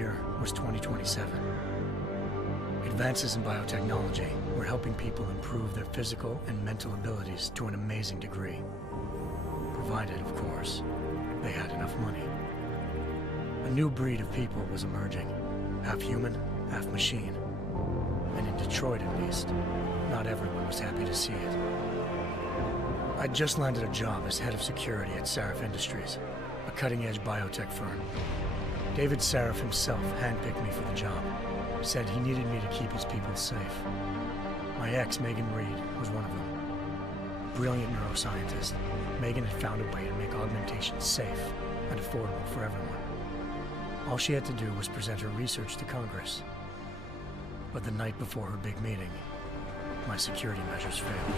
year was 2027. Advances in biotechnology were helping people improve their physical and mental abilities to an amazing degree. Provided, of course, they had enough money. A new breed of people was emerging, half human, half machine. And in Detroit, at least, not everyone was happy to see it. I'd just landed a job as head of security at Sarif Industries, a cutting-edge biotech firm. David Sarif himself handpicked me for the job, said he needed me to keep his people safe. My ex, Megan Reed, was one of them. Brilliant neuroscientist, Megan had found a way to make augmentation safe and affordable for everyone. All she had to do was present her research to Congress. But the night before her big meeting, my security measures failed.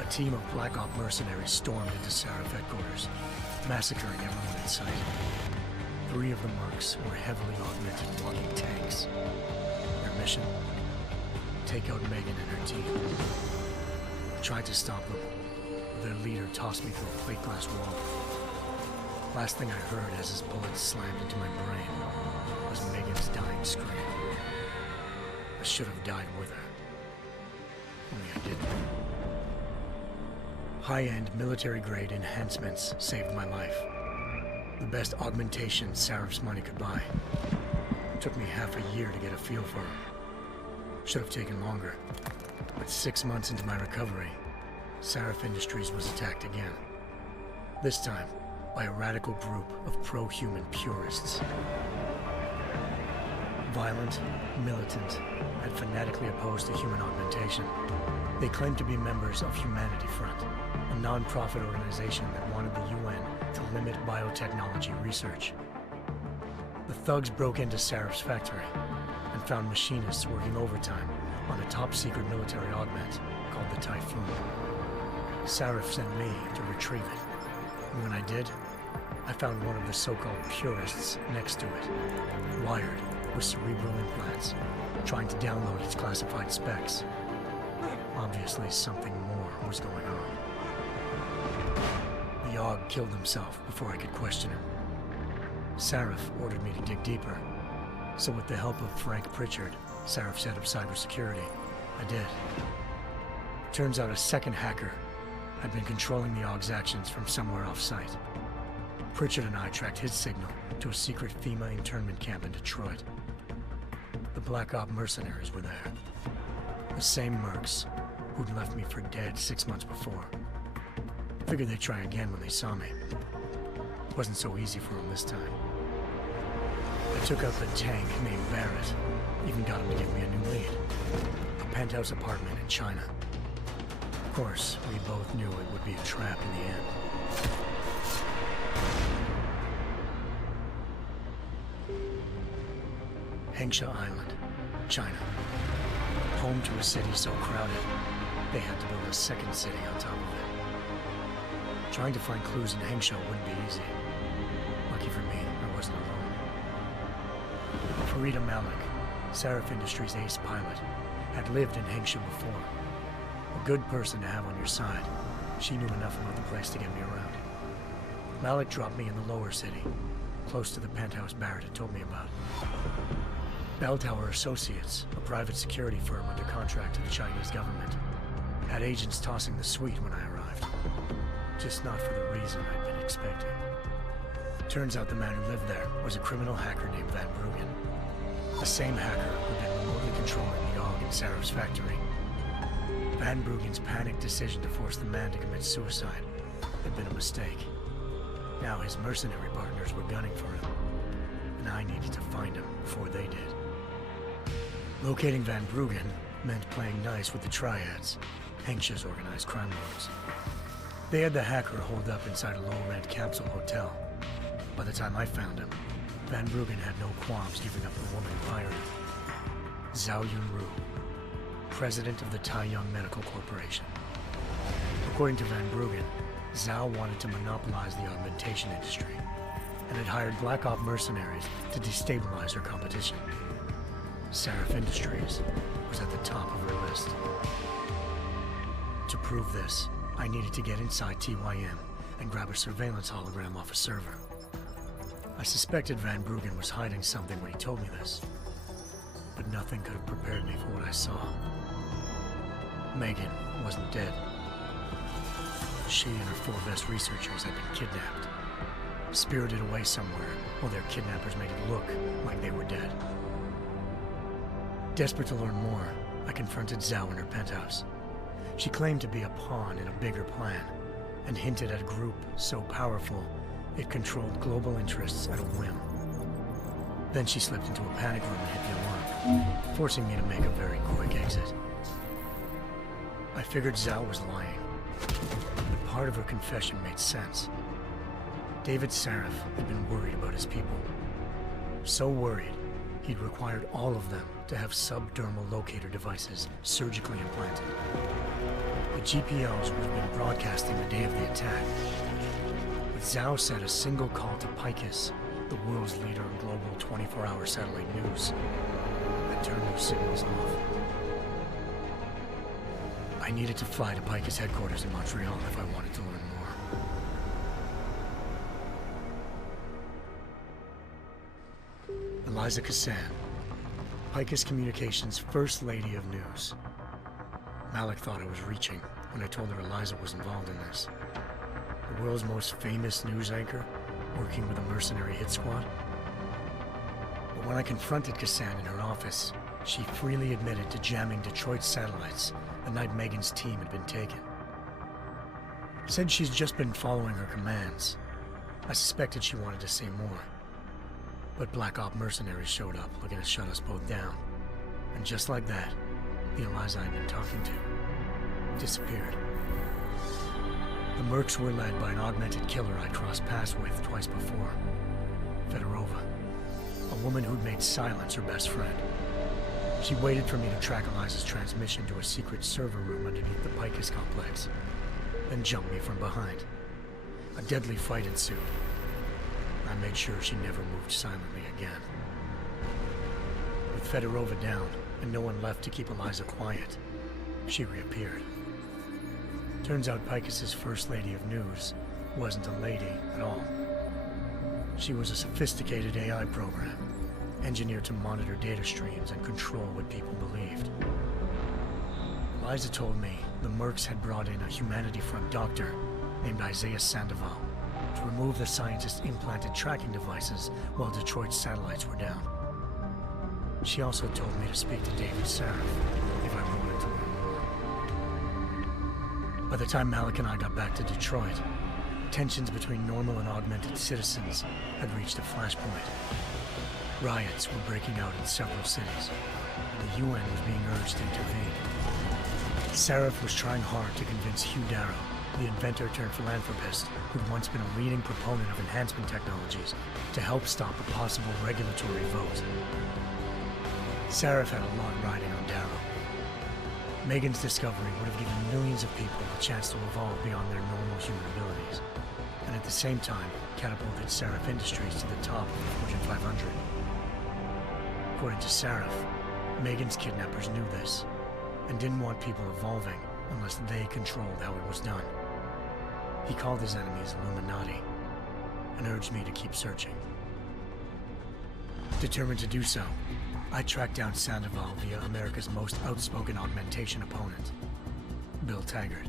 A team of Black Op mercenaries stormed into Sarif headquarters, massacring everyone in sight. 3 of the mercs were heavily augmented walking tanks. Their mission? Take out Megan and her team. I tried to stop them, but their leader tossed me through a plate glass wall. Last thing I heard as his bullets slammed into my brain was Megan's dying scream. I should have died with her. Only I didn't. High-end military-grade enhancements saved my life. The best augmentation Sarif's money could buy. It took me half a year to get a feel for her. Should have taken longer. But 6 months into my recovery, Sarif Industries was attacked again. This time, by a radical group of pro-human purists. Violent, militant, and fanatically opposed to human augmentation. They claimed to be members of Humanity Front, a non-profit organization that wanted the UN to limit biotechnology research. The thugs broke into Sarif's factory and found machinists working overtime on a top-secret military augment called the Typhoon. Sarif sent me to retrieve it, and when I did, I found one of the so-called purists next to it, wired with cerebral implants, trying to download its classified specs. Obviously, something more was going on. The AUG killed himself before I could question him. Sarif ordered me to dig deeper, so with the help of Frank Pritchard, Sarif's head of cybersecurity, I did. Turns out a second hacker had been controlling the AUG's actions from somewhere off-site. Pritchard and I tracked his signal to a secret FEMA internment camp in Detroit. The Black Op mercenaries were there. The same mercs who'd left me for dead 6 months before. Figured they'd try again when they saw me. Wasn't so easy for them this time. I took out the tank named Barrett, even got him to give me a new lead. A penthouse apartment in China. Of course, we both knew it would be a trap in the end. Hengsha Island, China. Home to a city so crowded, they had to build a second city on top of it. Trying to find clues in Hengsha wouldn't be easy. Lucky for me, I wasn't alone. Farida Malik, Sarif Industries' ace pilot, had lived in Hengsha before. A good person to have on your side. She knew enough about the place to get me around. Malik dropped me in the lower city, close to the penthouse Barrett had told me about. Bell Tower Associates, a private security firm under contract to the Chinese government, had agents tossing the suite when I arrived. Just not for the reason I'd been expecting. Turns out the man who lived there was a criminal hacker named Van Bruggen. The same hacker who'd been remotely controlling the AUG in Sarif's factory. Van Bruggen's panicked decision to force the man to commit suicide had been a mistake. Now his mercenary partners were gunning for him, and I needed to find him before they did. Locating Van Bruggen meant playing nice with the Triads, Hengsha's organized crime lords. They had the hacker holed up inside a low-rent capsule hotel. By the time I found him, Van Bruggen had no qualms giving up the woman who hired him. Zhao Yunru, president of the Taiyang Medical Corporation. According to Van Bruggen, Zhao wanted to monopolize the augmentation industry and had hired Black Op mercenaries to destabilize her competition. Sarif Industries was at the top of her list. To prove this, I needed to get inside TYM and grab a surveillance hologram off a server. I suspected Van Bruggen was hiding something when he told me this, but nothing could have prepared me for what I saw. Megan wasn't dead. She and her 4 best researchers had been kidnapped, spirited away somewhere while their kidnappers made it look like they were dead. Desperate to learn more, I confronted Zhao in her penthouse. She claimed to be a pawn in a bigger plan, and hinted at a group so powerful it controlled global interests at a whim. Then she slipped into a panic room and hit the alarm, forcing me to make a very quick exit. I figured Zhao was lying, but part of her confession made sense. David Sarif had been worried about his people. So worried, he'd required all of them to have subdermal locator devices surgically implanted. The GPOs would have been broadcasting the day of the attack. But Zhao said a single call to Picus, the world's leader in global 24-hour satellite news, had turned those signals off. I needed to fly to Picus headquarters in Montreal if I wanted to learn more. Eliza Cassan, Picus Communications' First Lady of News. Malik thought I was reaching when I told her Eliza was involved in this. The world's most famous news anchor, working with a mercenary hit squad. But when I confronted Cassan in her office, she freely admitted to jamming Detroit's satellites the night Megan's team had been taken. Said she's just been following her commands. I suspected she wanted to say more. But Black Op mercenaries showed up looking to shut us both down. And just like that, the Eliza I'd been talking to disappeared. The Mercs were led by an augmented killer I'd crossed paths with twice before. Fedorova, a woman who'd made silence her best friend. She waited for me to track Eliza's transmission to a secret server room underneath the Picus complex, then jumped me from behind. A deadly fight ensued. I made sure she never moved silently again. With Fedorova down, and no one left to keep Eliza quiet, she reappeared. Turns out Picus's First Lady of News wasn't a lady at all. She was a sophisticated AI program, engineered to monitor data streams and control what people believed. Eliza told me the Mercs had brought in a Humanity Front doctor named Isaiah Sandoval to remove the scientist's implanted tracking devices while Detroit's satellites were down. She also told me to speak to David Sarif if I wanted to learn more. By the time Malik and I got back to Detroit, tensions between normal and augmented citizens had reached a flashpoint. Riots were breaking out in several cities, and the UN was being urged to intervene. Sarif was trying hard to convince Hugh Darrow, the inventor turned philanthropist who'd once been a leading proponent of enhancement technologies, to help stop a possible regulatory vote. Sarif had a lot riding on Darrow. Megan's discovery would have given millions of people the chance to evolve beyond their normal human abilities, and at the same time catapulted Sarif Industries to the top of the Fortune 500. According to Sarif, Megan's kidnappers knew this, and didn't want people evolving unless they controlled how it was done. He called his enemies Illuminati, and urged me to keep searching. Determined to do so, I tracked down Sandoval via America's most outspoken augmentation opponent, Bill Taggart,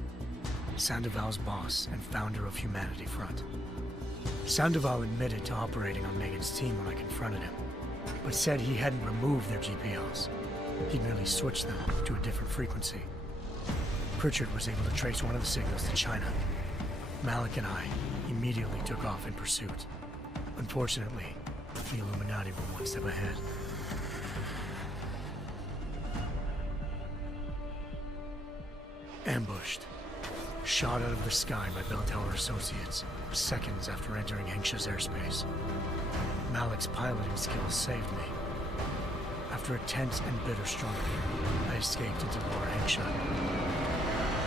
Sandoval's boss and founder of Humanity Front. Sandoval admitted to operating on Megan's team when I confronted him, but said he hadn't removed their GPLs. He'd merely switched them to a different frequency. Pritchard was able to trace one of the signals to China. Malik and I immediately took off in pursuit. Unfortunately, the Illuminati were one step ahead. Ambushed. Shot out of the sky by Bell Tower Associates, seconds after entering Hengsha's airspace. Malik's piloting skills saved me. After a tense and bitter struggle, I escaped into Lower Hengsha.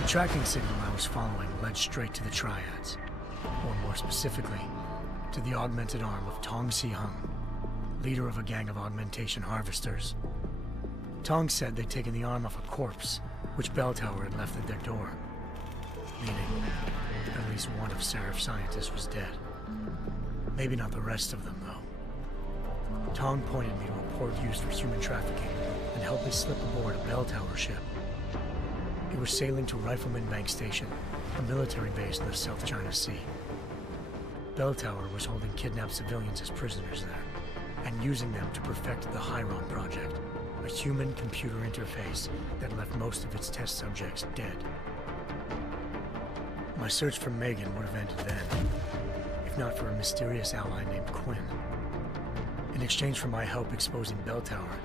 The tracking signal I was following led straight to the Triads, or more specifically, to the augmented arm of Tong Si-hung, leader of a gang of augmentation harvesters. Tong said they'd taken the arm off a corpse, which Bell Tower had left at their door, meaning at least one of Sarif's scientists was dead. Maybe not the rest of them, though. Tong pointed me to a port used for human trafficking and helped me slip aboard a bell tower ship. It was sailing to Rifleman Bank Station, a military base in the South China Sea. Bell Tower was holding kidnapped civilians as prisoners there, and using them to perfect the Hyron Project, a human-computer interface that left most of its test subjects dead. My search for Megan would have ended then, if not for a mysterious ally named Quinn. In exchange for my help exposing Bell Tower,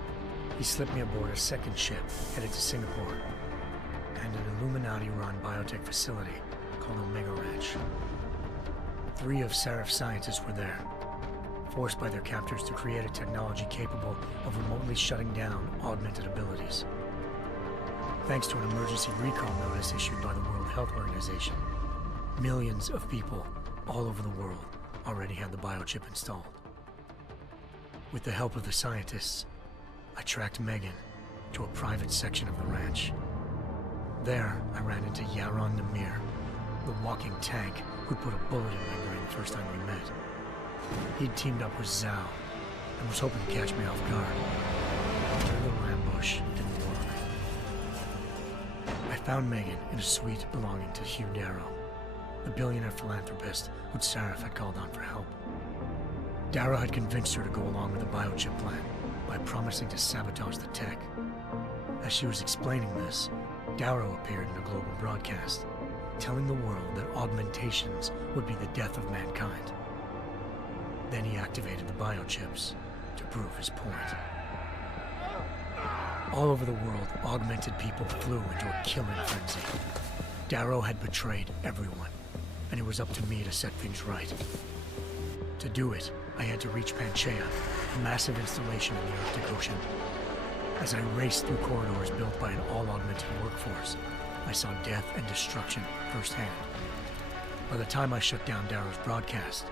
he slipped me aboard a second ship headed to Singapore and an Illuminati-run biotech facility called Omega Ranch. 3 of Seraph's scientists were there, forced by their captors to create a technology capable of remotely shutting down augmented abilities. Thanks to an emergency recall notice issued by the World Health Organization, millions of people all over the world already had the biochip installed. With the help of the scientists, I tracked Megan to a private section of the ranch. There, I ran into Yaron Namir, the walking tank who'd put a bullet in my brain the first time we met. He'd teamed up with Zhao and was hoping to catch me off guard. Their little ambush didn't work. I found Megan in a suite belonging to Hugh Darrow, the billionaire philanthropist who Seraph had called on for help. Darrow had convinced her to go along with the biochip plan by promising to sabotage the tech. As she was explaining this, Darrow appeared in a global broadcast, telling the world that augmentations would be the death of mankind. Then he activated the biochips to prove his point. All over the world, augmented people flew into a killing frenzy. Darrow had betrayed everyone, and it was up to me to set things right. To do it, I had to reach Panchaea, a massive installation in the Arctic Ocean. As I raced through corridors built by an all-augmented workforce, I saw death and destruction firsthand. By the time I shut down Darrow's broadcast,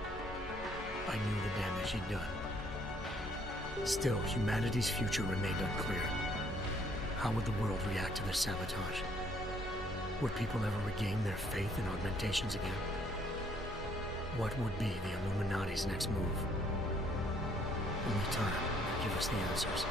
I knew the damage he'd done. Still, humanity's future remained unclear. How would the world react to this sabotage? Would people ever regain their faith in augmentations again? What would be the Illuminati's next move? Only time could give us the answers.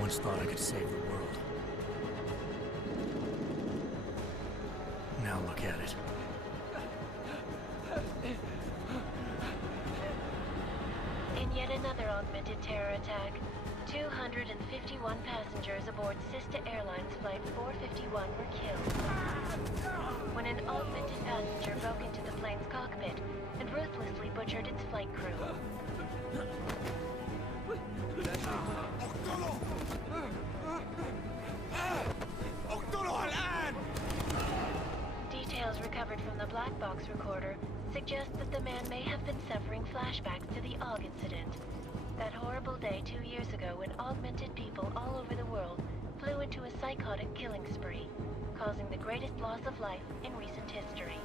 once thought I could save the world. Now look at it. In yet another augmented terror attack, 251 passengers aboard Sister Airlines Flight 451 were killed when an augmented passenger broke into the plane's cockpit and ruthlessly butchered its flight crew. Details recovered from the black box recorder suggest that the man may have been suffering flashbacks to the AUG incident. That horrible day 2 years ago when augmented people all over the world flew into a psychotic killing spree, causing the greatest loss of life in recent history.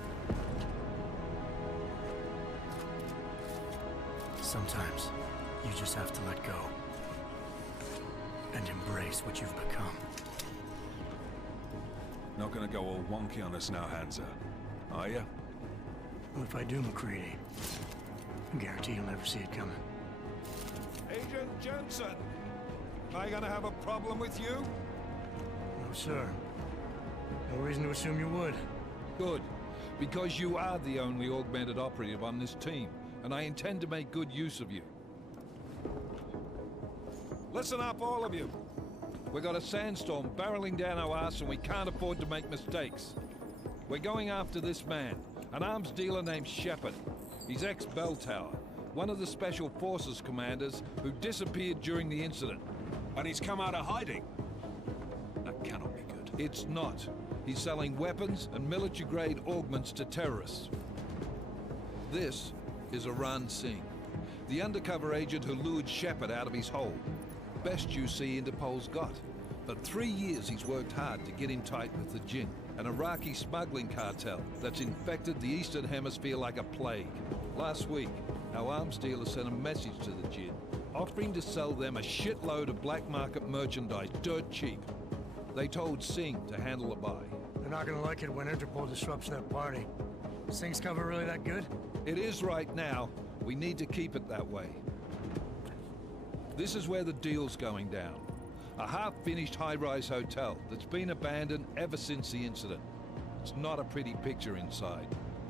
Sometimes, you just have to let go. And embrace what you've become. Not gonna go all wonky on us now, Hansa, are ya? Well, if I do, McCready, I guarantee you'll never see it coming. Agent Jensen! Am I gonna have a problem with you? No, sir. No reason to assume you would. Good. Because you are the only augmented operative on this team, and I intend to make good use of you. Listen up, all of you. We got a sandstorm barreling down our ass and we can't afford to make mistakes. We're going after this man, an arms dealer named Shepard. He's ex-Bell Tower, one of the Special Forces commanders who disappeared during the incident. And he's come out of hiding. That cannot be good. It's not. He's selling weapons and military-grade augments to terrorists. This is Aran Singh, the undercover agent who lured Shepard out of his hole. Best you see Interpol's got. For 3 years he's worked hard to get him tight with the Jinn, an Iraqi smuggling cartel that's infected the Eastern Hemisphere like a plague. Last week, our arms dealer sent a message to the Jinn, offering to sell them a shitload of black market merchandise dirt cheap. They told Singh to handle the buy. They're not gonna like it when Interpol disrupts their party. Singh's cover really that good? It is right now. We need to keep it that way. This is where the deal's going down. A half-finished high-rise hotel that's been abandoned ever since the incident. It's not a pretty picture inside.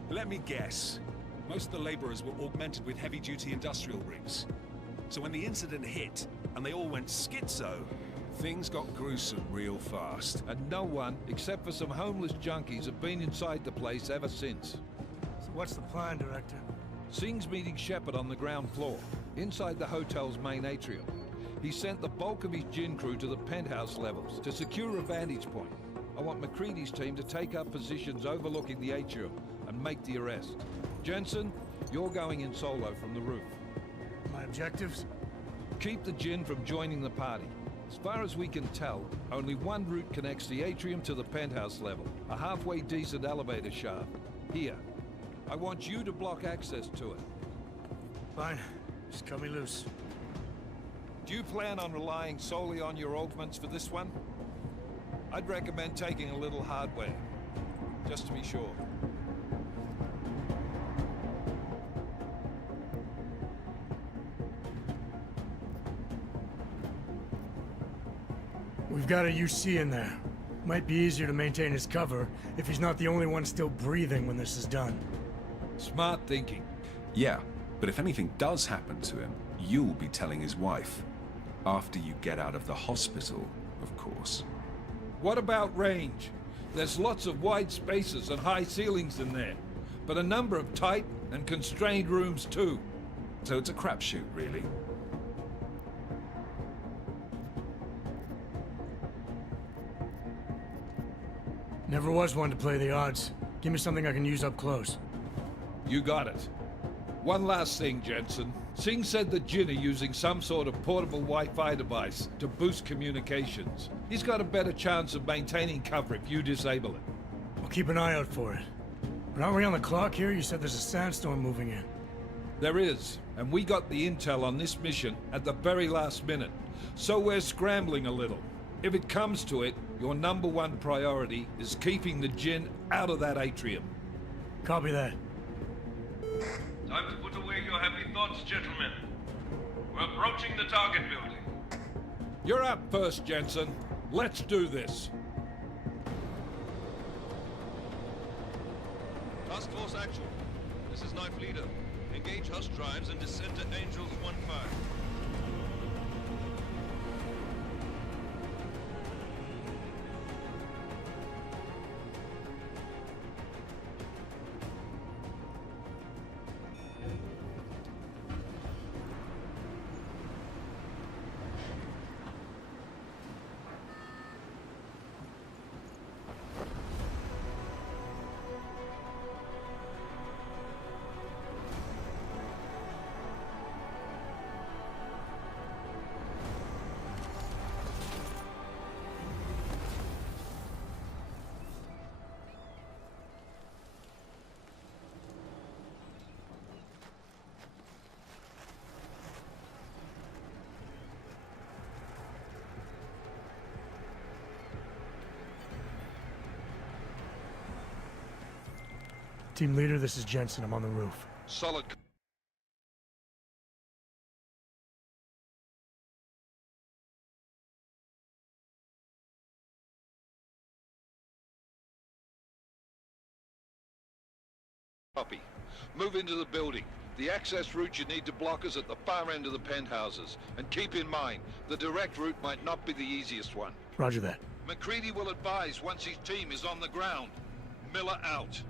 Let me guess. Most of the laborers were augmented with heavy-duty industrial rigs. So when the incident hit, and they all went schizo, things got gruesome real fast. And no one, except for some homeless junkies, have been inside the place ever since. So what's the plan, Director? Singh's meeting Shepard on the ground floor, inside the hotel's main atrium. He sent the bulk of his Jinn crew to the penthouse levels to secure a vantage point. I want McCready's team to take up positions overlooking the atrium and make the arrest. Jensen, you're going in solo from the roof. My objectives? Keep the Jinn from joining the party. As far as we can tell, only one route connects the atrium to the penthouse level, a halfway decent elevator shaft. Here. I want you to block access to it. Fine. Just cut me loose. Do you plan on relying solely on your augments for this one? I'd recommend taking a little hardware, just to be sure. We've got a UC in there. Might be easier to maintain his cover if he's not the only one still breathing when this is done. Smart thinking. Yeah, but if anything does happen to him, you'll be telling his wife. After you get out of the hospital, of course. What about range? There's lots of wide spaces and high ceilings in there, but a number of tight and constrained rooms too. So it's a crapshoot, really. Never was one to play the odds. Give me something I can use up close. You got it. One last thing, Jensen. Singh said the Jinn are using some sort of portable Wi-Fi device to boost communications. He's got a better chance of maintaining cover if you disable it. I'll keep an eye out for it. But aren't we on the clock here? You said there's a sandstorm moving in. There is, and we got the intel on this mission at the very last minute. So we're scrambling a little. If it comes to it, your #1 priority is keeping the Jinn out of that atrium. Copy that. Time to put away your happy thoughts, gentlemen. We're approaching the target building. You're up first, Jensen. Let's do this. Task Force Actual. This is Knife Leader. Engage Hush drives and descend to Angels 1-5. Team leader, this is Jensen. I'm on the roof. Solid. Copy. Move into the building. The access route you need to block is at the far end of the penthouses. And keep in mind, the direct route might not be the easiest one. Roger that. McCready will advise once his team is on the ground. Miller out.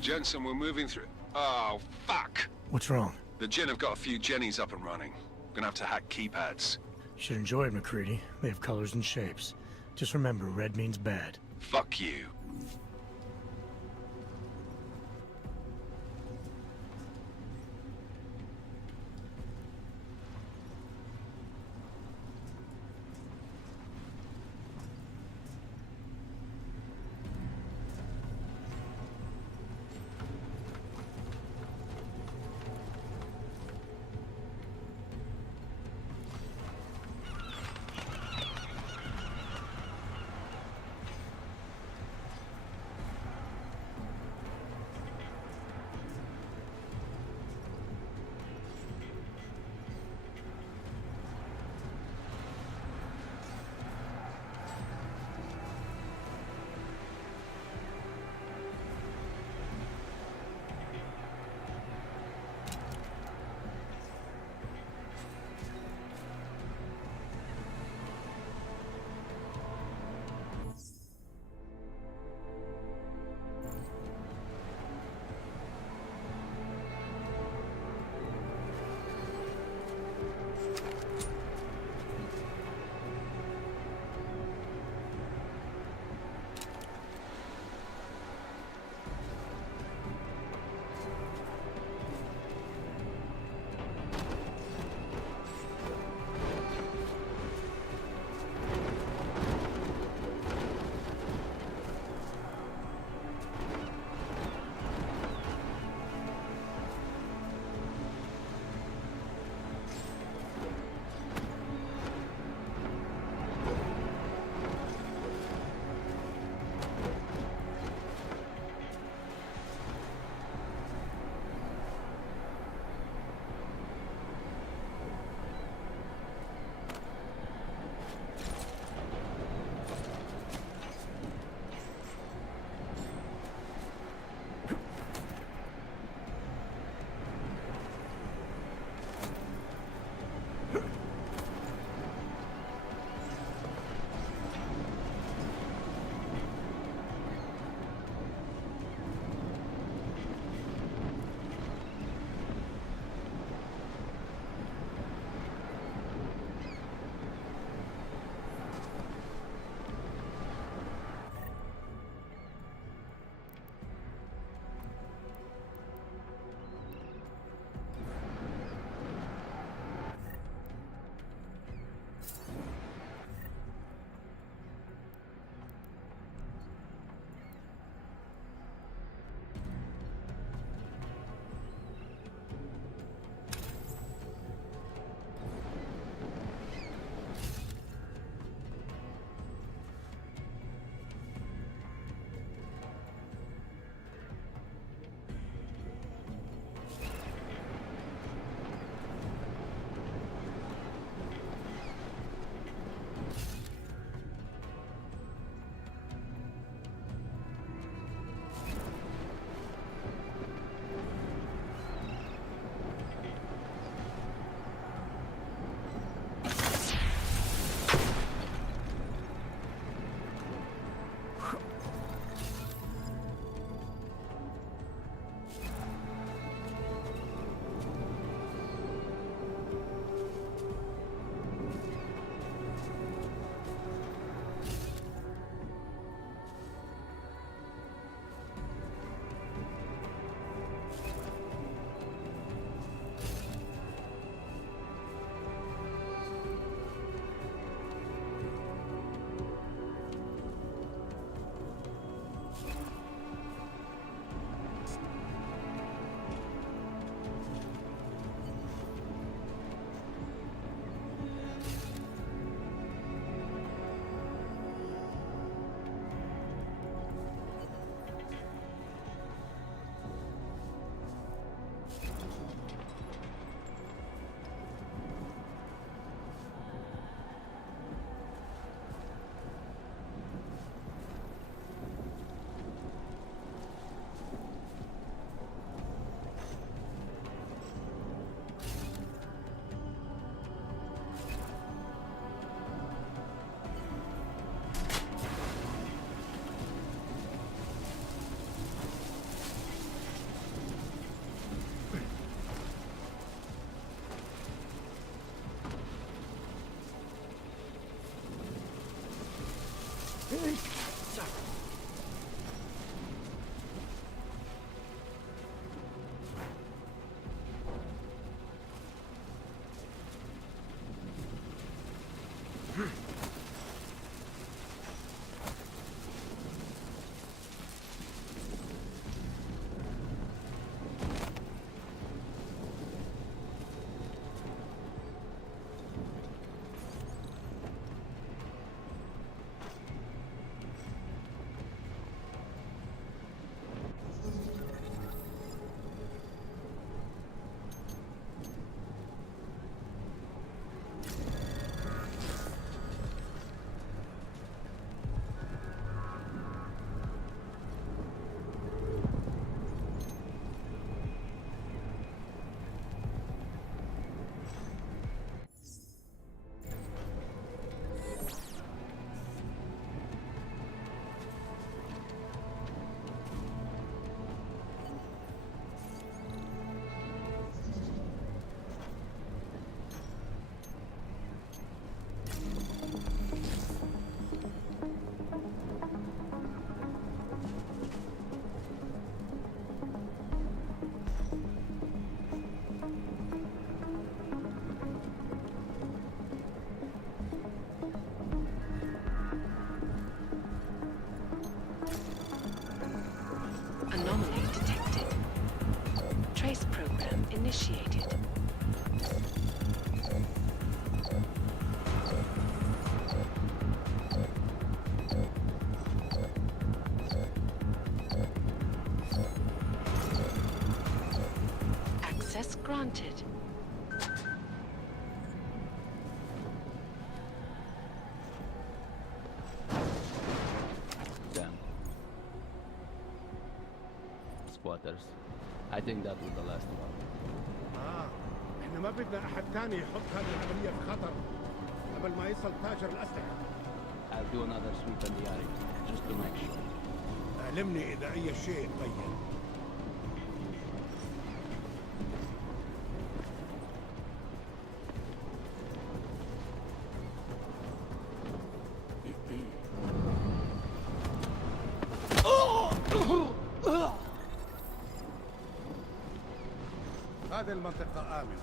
Jensen, we're moving through... Oh, fuck! What's wrong? The Jinn have got a few Jennies up and running. Gonna have to hack keypads. You should enjoy it, McCready. They have colors and shapes. Just remember, red means bad. Fuck you. initiated. Access granted. Damn. Squatters. I think that was the last one. احنا ما بدنا احد تاني يحط هذه العملية في خطر قبل ما يصل تاجر الأسلحة. I'll do another sweep in the area, just to make sure. علمني إذا أي شيء تغير. هذه المنطقة آمنة.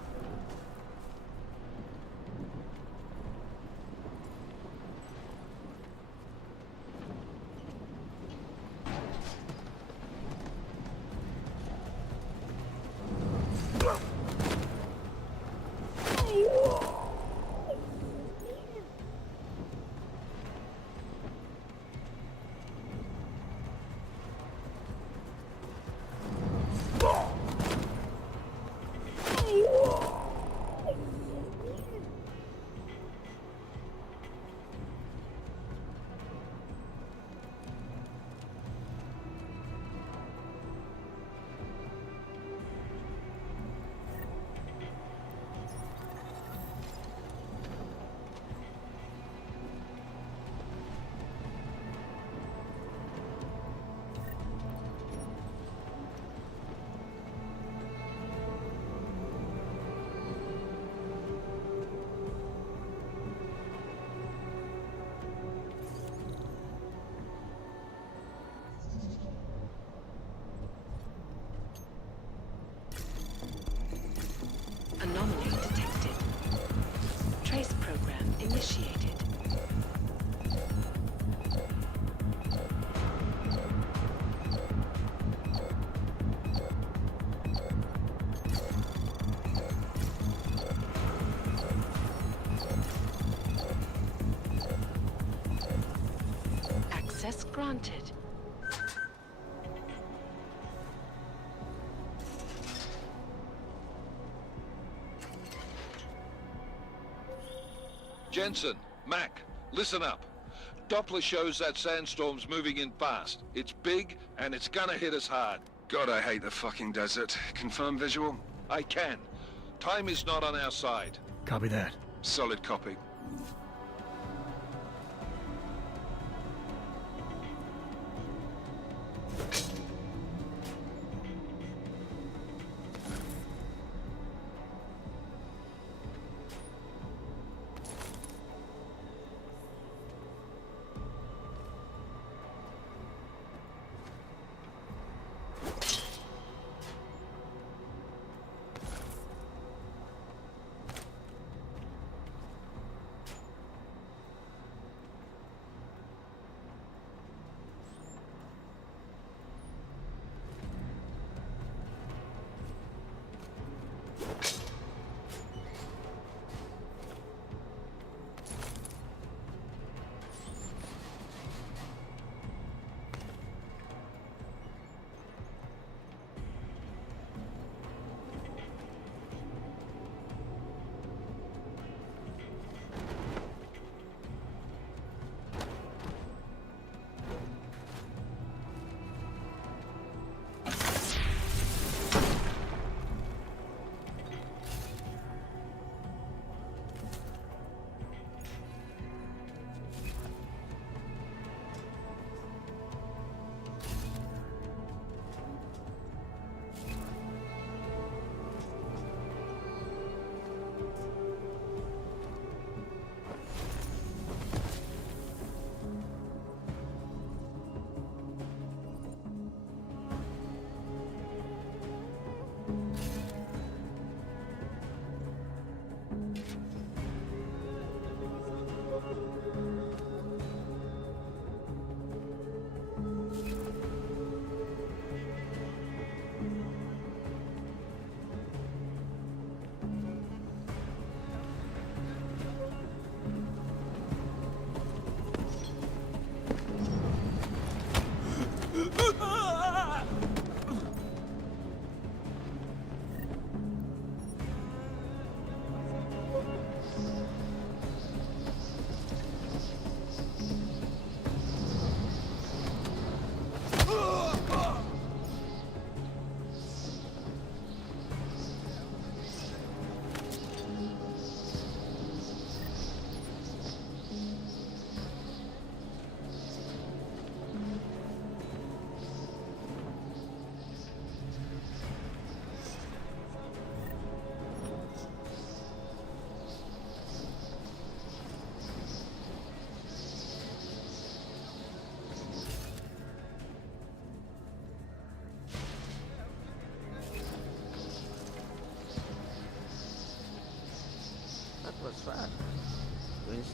Anomaly detected. Trace program initiated. Access granted. Jensen, Mac, listen up. Doppler shows that sandstorm's moving in fast. It's big, and it's gonna hit us hard. God, I hate the fucking desert. Confirm visual? I can. Time is not on our side. Copy that. Solid copy.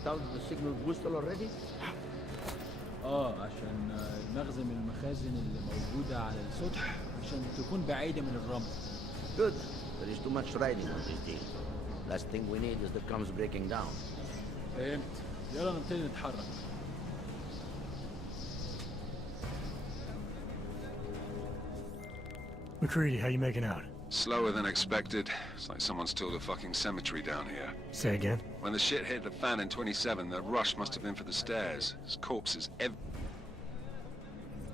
installed the signal booster already? عشان نخزن المخازن اللي موجودة على السطح عشان تكون بعيدة من الرمل. Good. There is too much riding on this deal. Last thing we need is the comms breaking down. فهمت. يلا نبتدي نتحرك. McCready, how you making out? Slower than expected. It's like someone's tilled a fucking cemetery down here. Say again? When the shit hit the fan in 27, the rush must have been for the stairs. There's corpses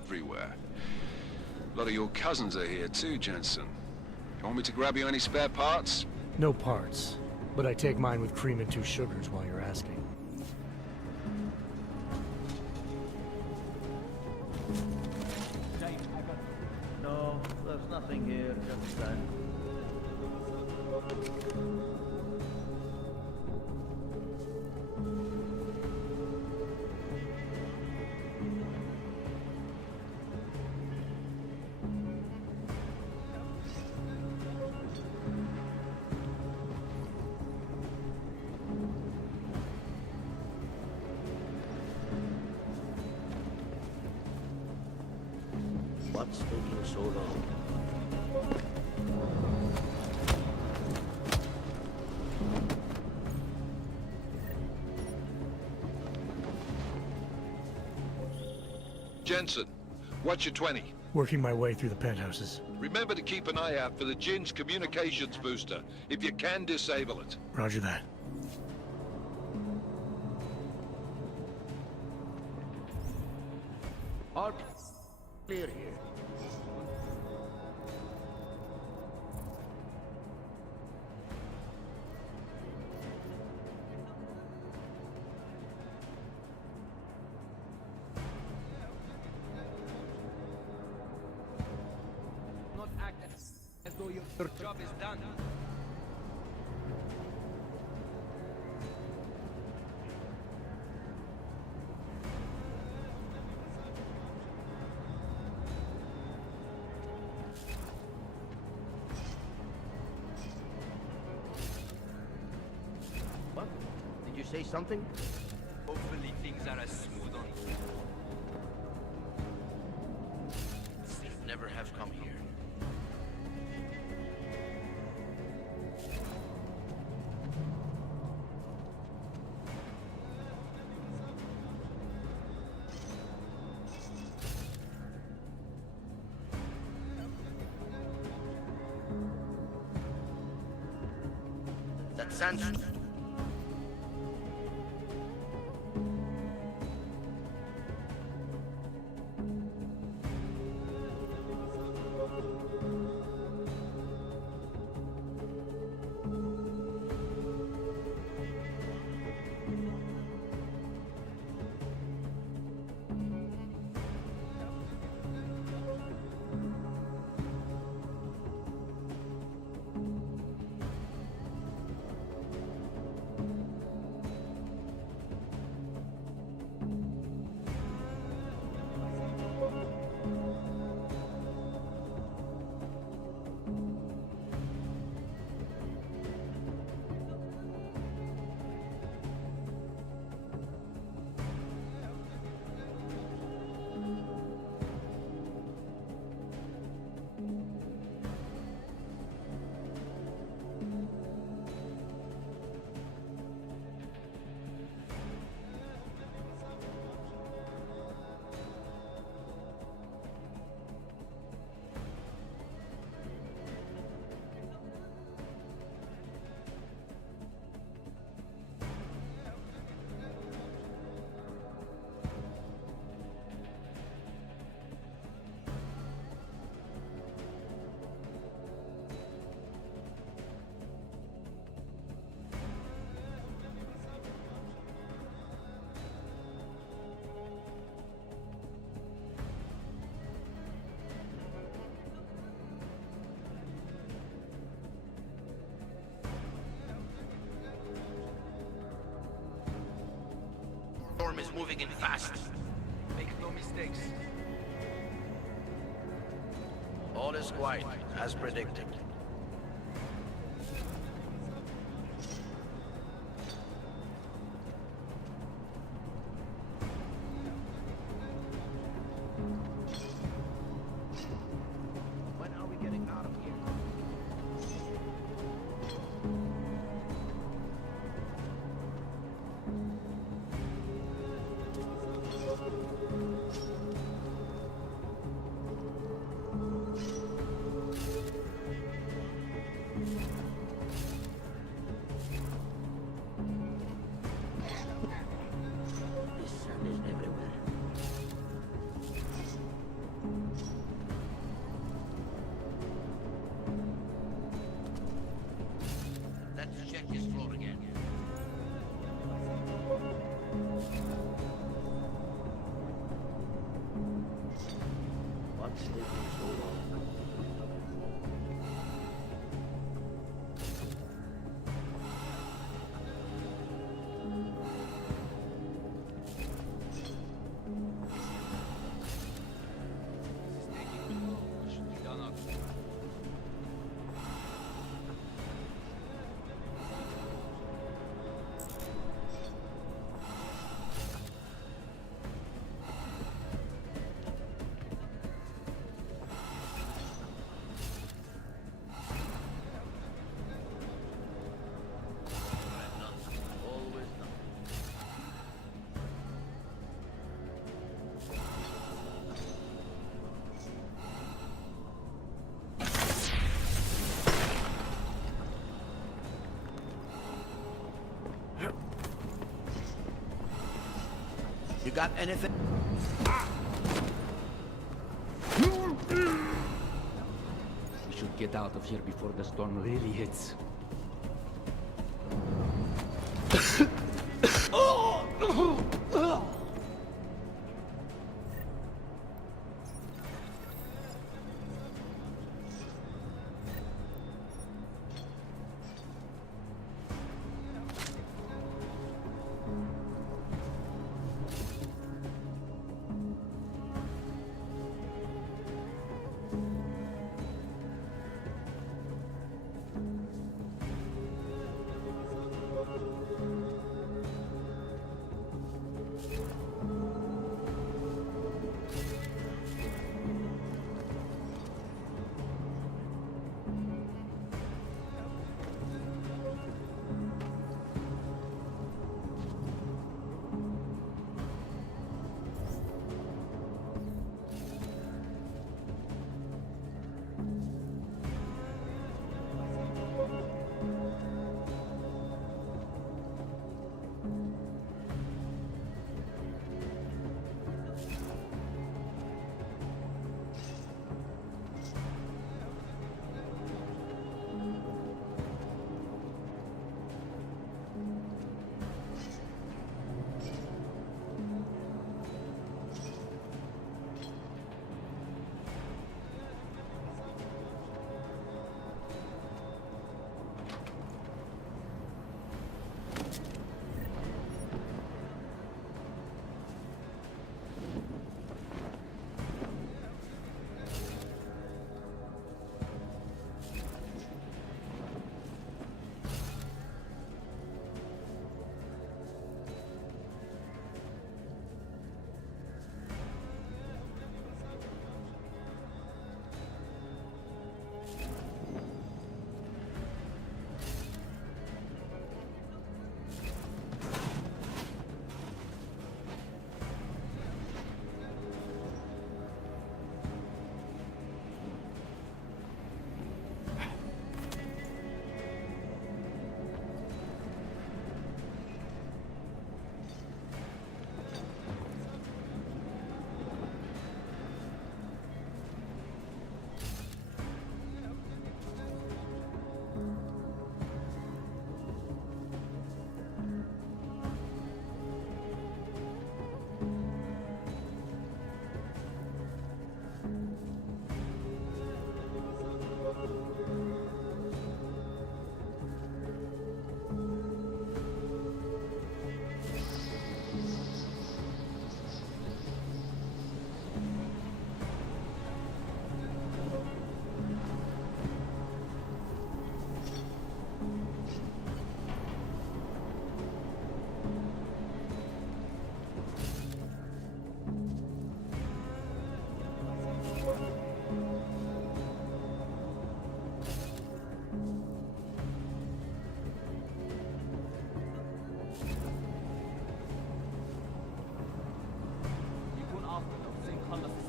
everywhere. A lot of your cousins are here too, Jensen. You want me to grab you any spare parts? No parts. But I take mine with cream and 2 sugars while you're asking. No, there's nothing here, just that. What's taking so long? Jensen, what's your 20? Working my way through the penthouses. Remember to keep an eye out for the Jin's communications booster. If you can, disable it. Roger that. All clear here. Not act as though your job is done. What? Did you say something? Hopefully things are as smooth on. Should never have come here. That sandstone. Storm is moving in fast. Make no mistakes. All is quiet, as predicted. check this floor again. What's taking so long? You got anything? We should get out of here before the storm really hits.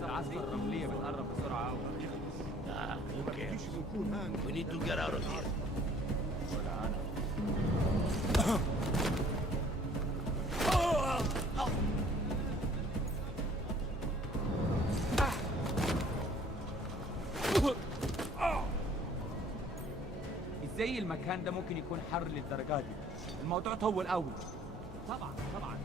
العاصفة الرملية بتقرب بسرعة أوي. Okay. We need to get out of here. ازاي المكان ده ممكن يكون حر للدرجه دي؟ الموضوع طول قوي. طبعا طبعا.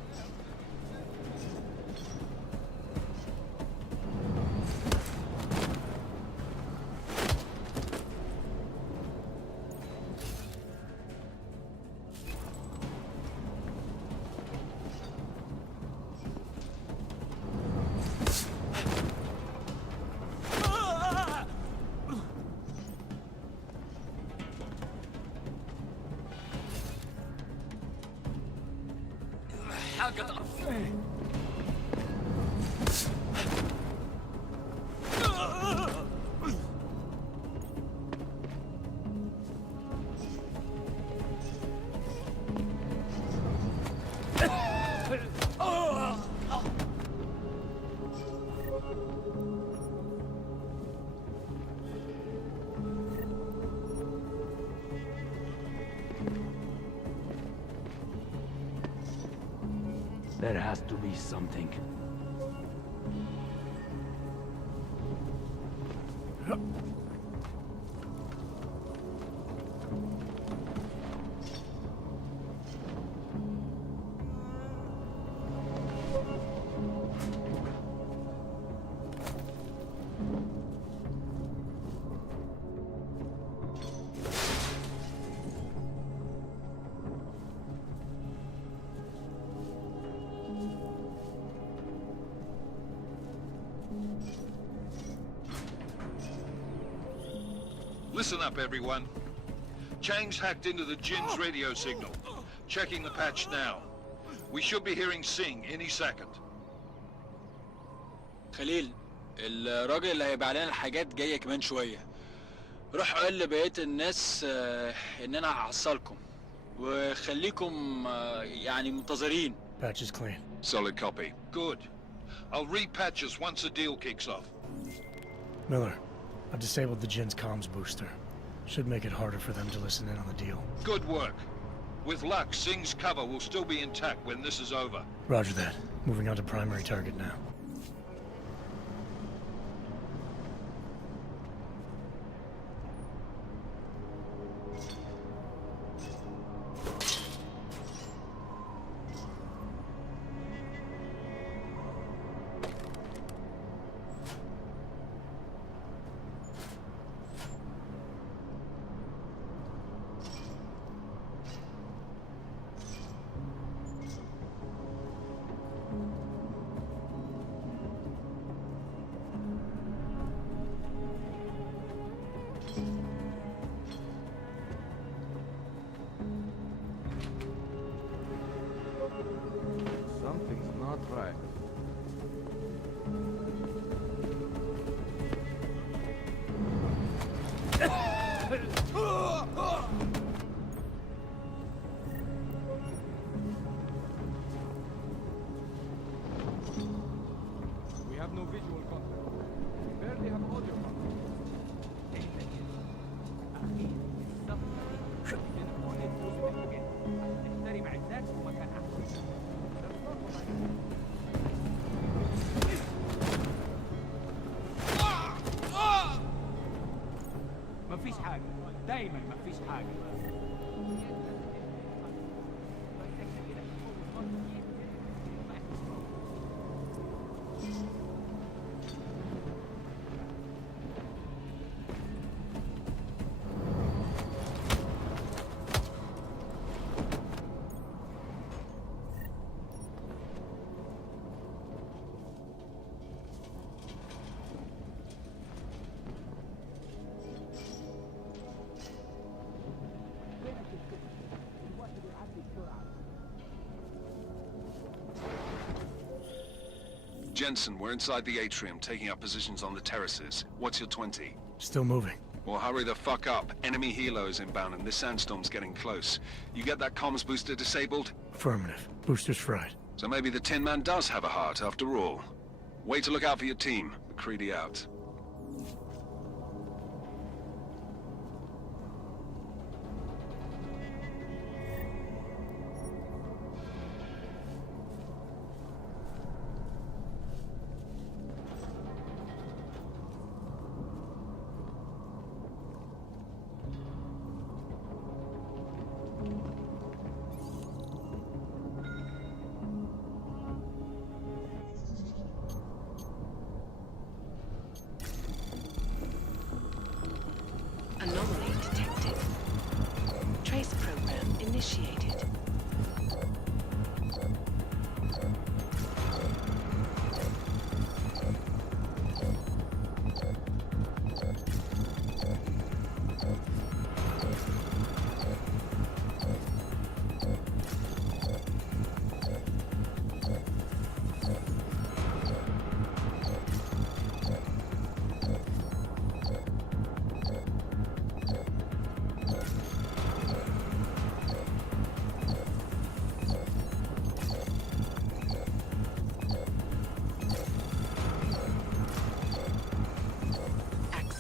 There has to be something. Listen up, everyone. Chang's hacked into the Jin's radio signal. Checking the patch now. We should be hearing Sing any second. خليل، الراجل اللي هيبيع لنا الحاجات جاية كمان شوية. روح قول لبقية الناس ان انا هحصلكم وخليكم يعني منتظرين. Patch is clean. Solid copy. Good. I'll repatch us once the deal kicks off. Miller, I've disabled the Jin's comms booster. Should make it harder for them to listen in on the deal. Good work. With luck, Sing's cover will still be intact when this is over. Roger that. Moving on to primary target now. Something's not right. We have no visual contact. We barely have audio contact. مفيش حاجة، دايما مفيش حاجة. Jensen, we're inside the atrium, taking up positions on the terraces. What's your 20? Still moving. Well, hurry the fuck up. Enemy helos inbound and this sandstorm's getting close. You get that comms booster disabled? Affirmative. Booster's fried. So maybe the Tin Man does have a heart after all. Way to look out for your team. McCready out.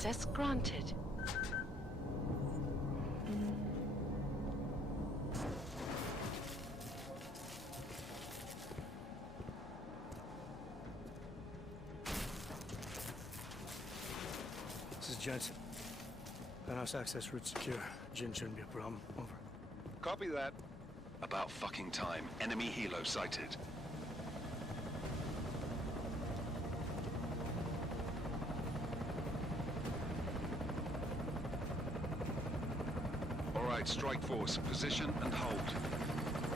Access granted. This is Jensen. Penthouse access route secure. Jin shouldn't be a problem. Over. Copy that. About fucking time. Enemy helo sighted. All right, strike force. Position and hold.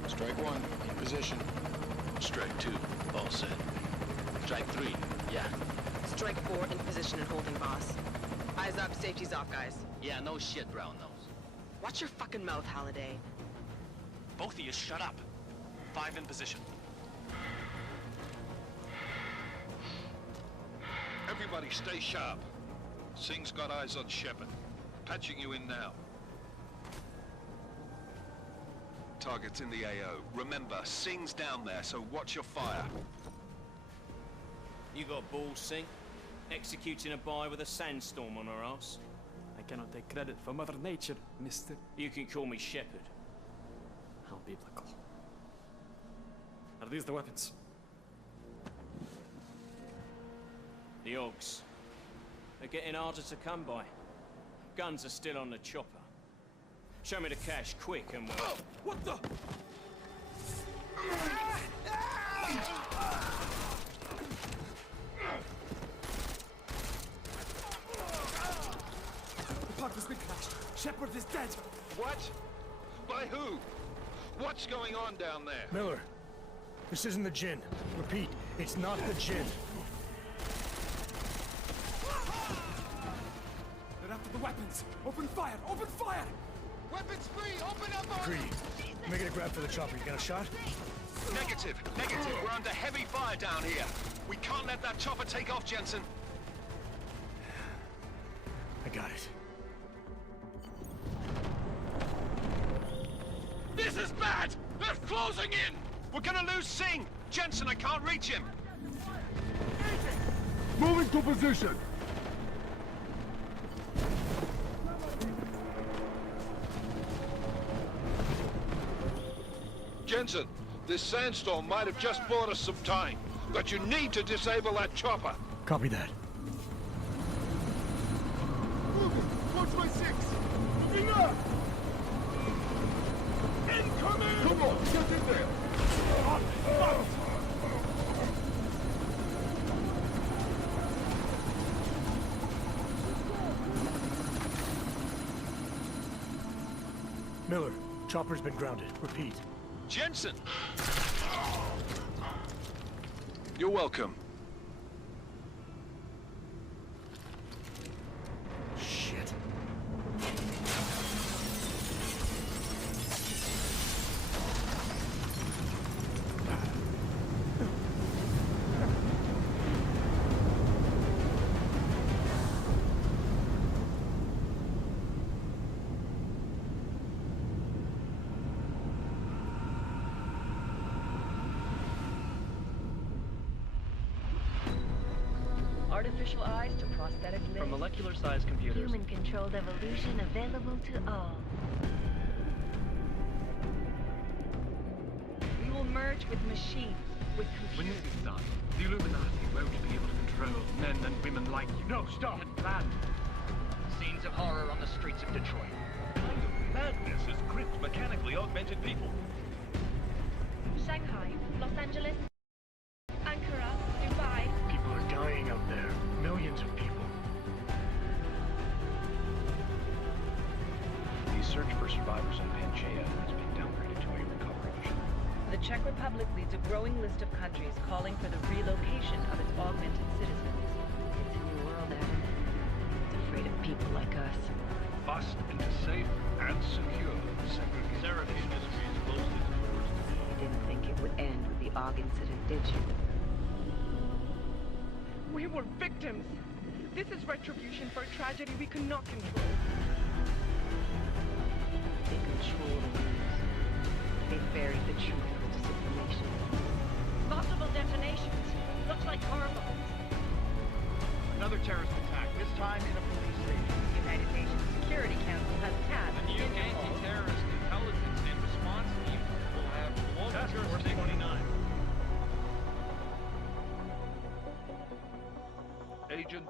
Strike 1, in position. Strike 2, all set. Strike 3, yeah. Strike 4 in position and holding, boss. Eyes up, safety's off, guys. Yeah, no shit, brown nose. Watch your fucking mouth, Halliday. Both of you shut up. 5 in position. Everybody stay sharp. Singh's got eyes on Shepard. Patching you in now. Target's in the AO. Remember, Singh's down there, so watch your fire. You got balls, Singh? Executing a buy with a sandstorm on our ass? I cannot take credit for Mother Nature, mister. You can call me Shepard. How biblical. Are these the weapons? The Ogs. They're getting harder to come by. Guns are still on the chopper. Show me the cash, quick, and we'll... Oh, what the? The park has been crashed. Shepard is dead. What? By who? What's going on down there? Miller, this isn't the Jinn. Repeat, it's not the Jinn. They're after the weapons. Open fire! Open fire! Weapons free! Open up on Greedy, making a grab for the chopper. You got a shot? Negative. Negative. We're under heavy fire down here. We can't let that chopper take off, Jensen. I got it. This is bad! They're closing in! We're gonna lose Singh! Jensen, I can't reach him! Moving to position! Jensen, this sandstorm might have just bought us some time, but you need to disable that chopper. Copy that. Moving! Watch my 6! Moving up! Incoming! Come on, get in there! Miller, chopper's been grounded. Repeat. Jensen! You're welcome. Shit. Artificial eyes to prosthetic limbs. From molecular-sized computers. Human-controlled evolution available to all. We will merge with machines, with When computers. this is done, the Illuminati won't be able to control men and women like you. No, stop! And planned. Scenes of horror on the streets of Detroit. Madness has gripped mechanically augmented people. Shanghai, Los Angeles, Ankara, Dubai. People are dying out there. Millions of people. The search for survivors in Pangaea has been downgraded to a recovery mission. The Czech Republic leads a growing list of countries calling for the relocation of its augmented citizens. It's a new world, Adam. It's afraid of people like us. Bust into safe and secure segregation. Seraph Industries closed its doors. You didn't think it would end with the AUG incident, did you? We were victims. This is retribution for a tragedy we could not control. They control the news. They buried the truth with disinformation. Multiple detonations. Looks like car bombs. Another terrorist attack, this time in a police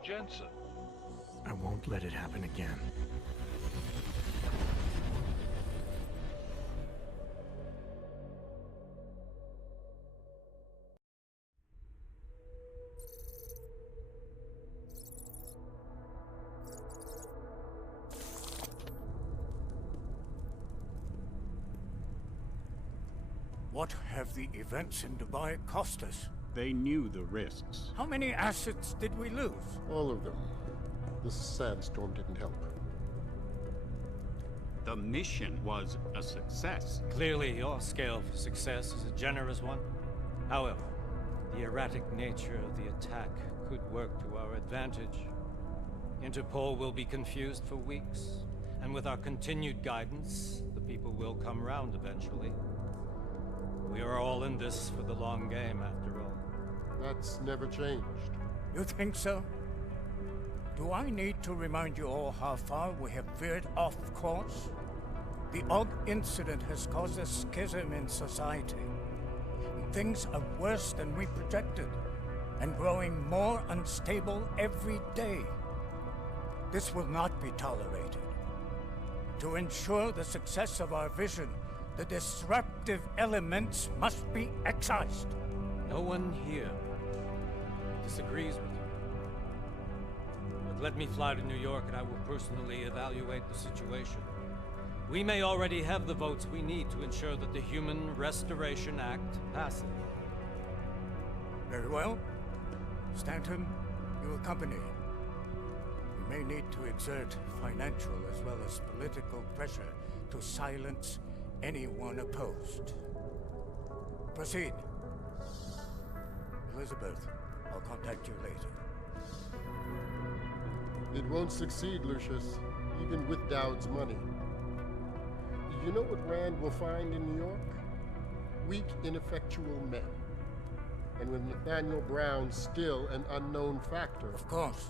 Jensen. I won't let it happen again. What have the events in Dubai cost us? They knew the risks. How many assets did we lose? All of them. The sandstorm didn't help. The mission was a success. Clearly, your scale for success is a generous one. However, the erratic nature of the attack could work to our advantage. Interpol will be confused for weeks, and with our continued guidance, the people will come round eventually. We are all in this for the long game, after all. That's never changed. You think so? Do I need to remind you all how far we have veered off course? The Og incident has caused a schism in society. Things are worse than we projected, and growing more unstable every day. This will not be tolerated. To ensure the success of our vision, the disruptive elements must be excised. No one here disagrees with you. But let me fly to New York and I will personally evaluate the situation. We may already have the votes we need to ensure that the Human Restoration Act passes. Very well. Stanton, you accompany. We may need to exert financial as well as political pressure to silence anyone opposed. Proceed. Elizabeth, I'll contact you later. It won't succeed, Lucius, even with Dowd's money. You know what Rand will find in New York? Weak, ineffectual men. And with Nathaniel Brown still an unknown factor. Of course.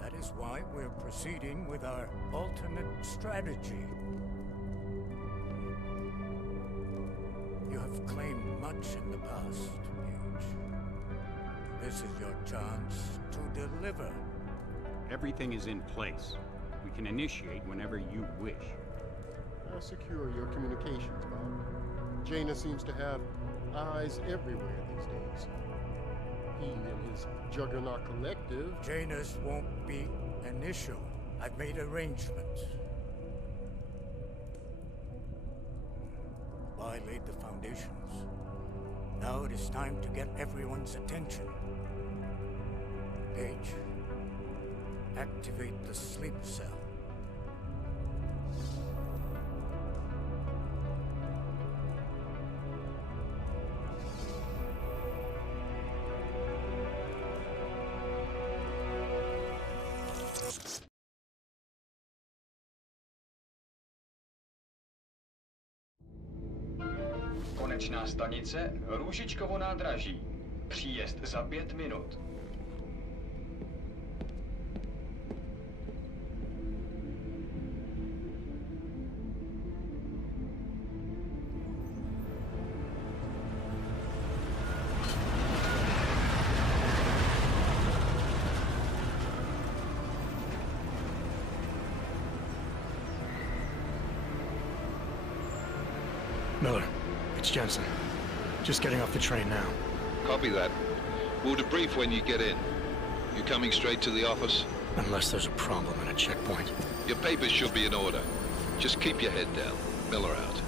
That is why we're proceeding with our alternate strategy. You have claimed much in the past, Paige. This is your chance to deliver. Everything is in place. We can initiate whenever you wish. How secure your communications, Bob? Jaina seems to have eyes everywhere these days. He and his Juggernaut Collective... Jaina's won't be an issue. I've made arrangements. I laid the foundations. Now it is time to get everyone's attention. Paige, activate the sleep cell. Konečná stanice Růžičkovo nádraží. Příjezd za 5 minut. Miller, it's Jensen. Just getting off the train now. Copy that. We'll debrief when you get in. You coming straight to the office? Unless there's a problem at a checkpoint. Your papers should be in order. Just keep your head down. Miller out.